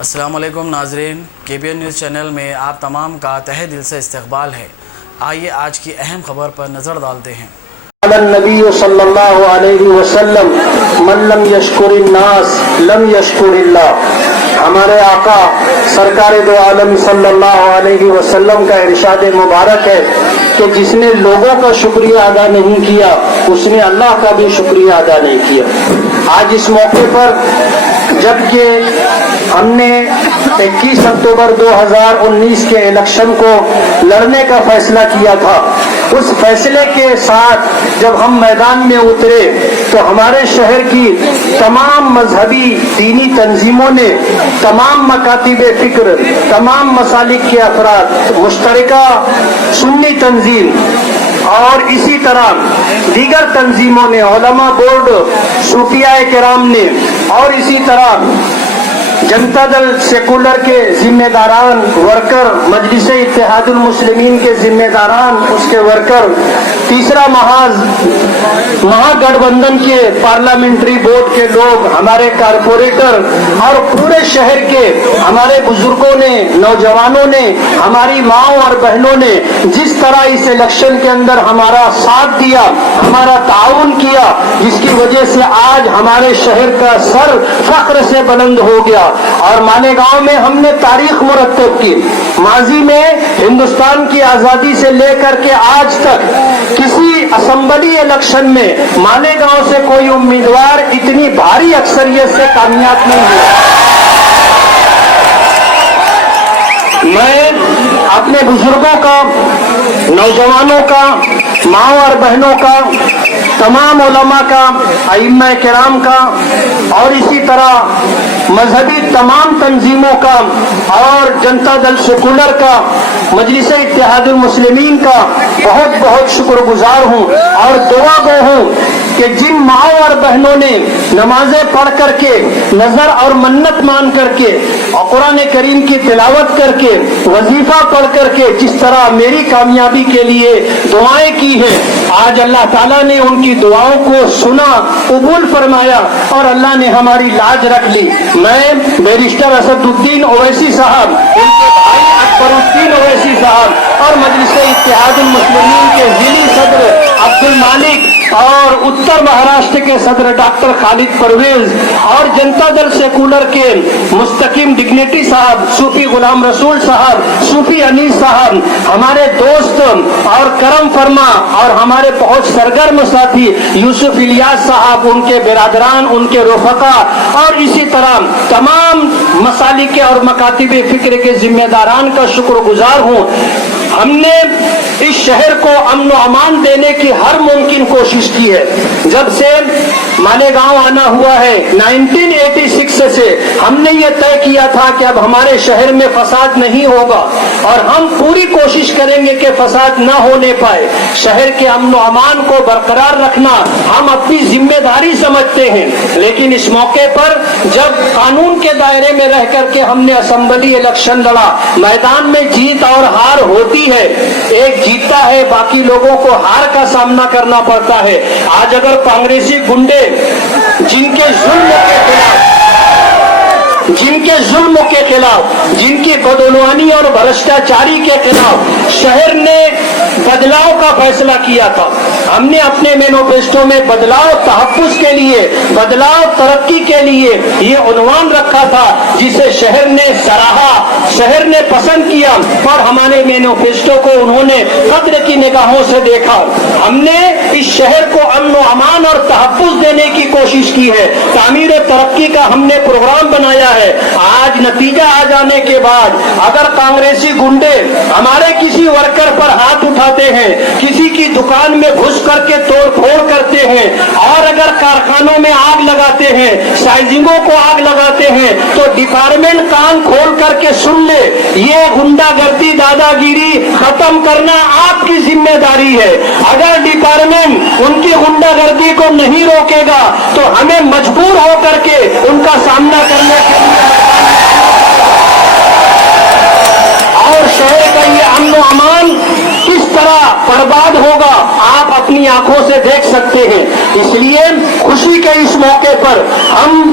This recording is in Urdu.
السلام علیکم ناظرین، KBN نیوز چینل میں آپ تمام کا تہہ دل سے استقبال ہے۔ آئیے آج کی اہم خبر پر نظر ڈالتے ہیں۔ النبی صلی اللہ علیہ وسلم من لم یشکر الناس لم یشکر اللہ۔ ہمارے آقا سرکار دو عالم صلی اللہ علیہ وسلم کا ارشاد مبارک ہے کہ جس نے لوگوں کا شکریہ ادا نہیں کیا اس نے اللہ کا بھی شکریہ ادا نہیں کیا۔ آج اس موقع پر جبکہ ہم نے 21 اکتوبر 2019 کے الیکشن کو لڑنے کا فیصلہ کیا تھا، اس فیصلے کے ساتھ جب ہم میدان میں اترے تو ہمارے شہر کی تمام مذہبی دینی تنظیموں نے، تمام مکاتب فکر، تمام مسالک کے افراد، مشترکہ سنی تنظیم اور اسی طرح دیگر تنظیموں نے، علماء بورڈ، صوفیاء کرام نے اور اسی طرح جنتا دل سیکولر کے ذمہ داران ورکر، مجلس اتحاد المسلمین کے ذمہ داران، اس کے ورکر، تیسرا مہا گٹھ بندھن کے پارلیمنٹری بورڈ کے لوگ، ہمارے کارپوریٹر اور پورے شہر کے ہمارے بزرگوں نے، نوجوانوں نے، ہماری ماؤں اور بہنوں نے جس طرح اس الیکشن کے اندر ہمارا ساتھ دیا، ہمارا تعاون کیا، جس کی وجہ سے آج ہمارے شہر کا سر فخر سے بلند ہو گیا اور مالیگاؤں میں ہم نے تاریخ مرتب کی۔ ماضی میں ہندوستان کی آزادی سے لے کر کے آج تک کسی اسمبلی الیکشن میں مالیگاؤں سے کوئی امیدوار اتنی بھاری اکثریت سے کامیاب نہیں ہوا۔ میں اپنے بزرگوں کا، نوجوانوں کا، ماؤں اور بہنوں کا، تمام علماء کا، ائمہ کرام کا اور اسی طرح مذہبی تمام تنظیموں کا اور جنتا دل سیکولر کا، مجلس اتحاد المسلمین کا بہت بہت شکر گزار ہوں اور دعا گو ہوں کہ جن ماؤں اور بہنوں نے نمازیں پڑھ کر کے، نظر اور منت مان کر کے اور قرآن کریم کی تلاوت کر کے، وظیفہ پڑھ کر کے جس طرح میری کامیابی کے لیے دعائیں کی ہیں، آج اللہ تعالیٰ نے ان کی دعاؤں کو سنا، قبول فرمایا اور اللہ نے ہماری لاج رکھ لی۔ میں بیرسٹر اسد الدین اویسی صاحب، ان کے بھائی اکبر الدین اویسی صاحب اور مجلس اتحاد المسلمین کے ضلعی صدر عبد المالک اور اتر مہاراشٹر کے صدر ڈاکٹر خالد پرویز اور جنتا دل سیکولر کے مستقیم ڈگنیٹی صاحب، صوفی غلام رسول صاحب، صوفی انیس صاحب، ہمارے دوست اور کرم فرما اور ہمارے بہت سرگرم ساتھی یوسف الیاس صاحب، ان کے برادران، ان کے رفقا اور اسی طرح تمام مسالک اور مکاتب فکر کے ذمہ داران کا شکر گزار ہوں۔ ہم نے اس شہر کو امن و امان دینے کی ہر ممکن کوشش کی ہے۔ جب سے مالیگاؤں آنا ہوا ہے 1986 سے ہم نے یہ طے کیا تھا کہ اب ہمارے شہر میں فساد نہیں ہوگا اور ہم پوری کوشش کریں گے کہ فساد نہ ہونے پائے۔ شہر کے امن و امان کو برقرار رکھنا ہم اپنی ذمہ داری سمجھتے ہیں، لیکن اس موقع پر جب قانون کے دائرے میں رہ کر کے ہم نے اسمبلی الیکشن لڑا، میدان میں جیت اور ہار ہوتی ہے، ایک جیتتا ہے، باقی لوگوں کو ہار کا سامنا کرنا پڑتا ہے۔ آج اگر کانگریسی گنڈے جن کے ظلم کے خلاف، جن کی بدعنوانی اور بھرشٹاچاری کے خلاف شہر نے بدلاؤ کا فیصلہ کیا تھا، ہم نے اپنے مینیفیسٹو میں بدلاؤ تحفظ کے لیے، بدلاؤ ترقی کے لیے یہ عنوان رکھا تھا، جسے شہر نے سراہا، شہر نے پسند کیا اور ہمارے مینیفیسٹو کو انہوں نے قدر کی نگاہوں سے دیکھا۔ ہم نے اس شہر کو امن و امان اور تحفظ دینے کی کوشش کی ہے، تعمیر و ترقی کا ہم نے پروگرام بنایا ہے۔ آج نتیجہ آ جانے کے بعد اگر کانگریسی گنڈے ہمارے کسی ورکر پر ہاتھ اٹھاتے ہیں، کسی کی دکان میں گھس کر کے توڑ پھوڑ کرتے ہیں اور اگر کارخانوں میں آگ لگاتے ہیں، سائزنگوں کو آگ لگاتے ہیں، تو ڈپارٹمنٹ کان کھول کر کے سن لے، یہ غنڈہ گردی، دادا گیری ختم کرنا آپ کی ذمہ داری ہے۔ اگر ڈپارٹمنٹ ان کی غنڈہ گردی کو نہیں روکے گا تو ہمیں مجبور ہو کر کے ان کا سامنا کرنے کے لیے اور شہر کا یہ امن و امان کس طرح برباد ہوگا آپ اپنی آنکھوں سے دیکھ سکتے ہیں۔ اس لیے خوشی کے اس موقع پر ہم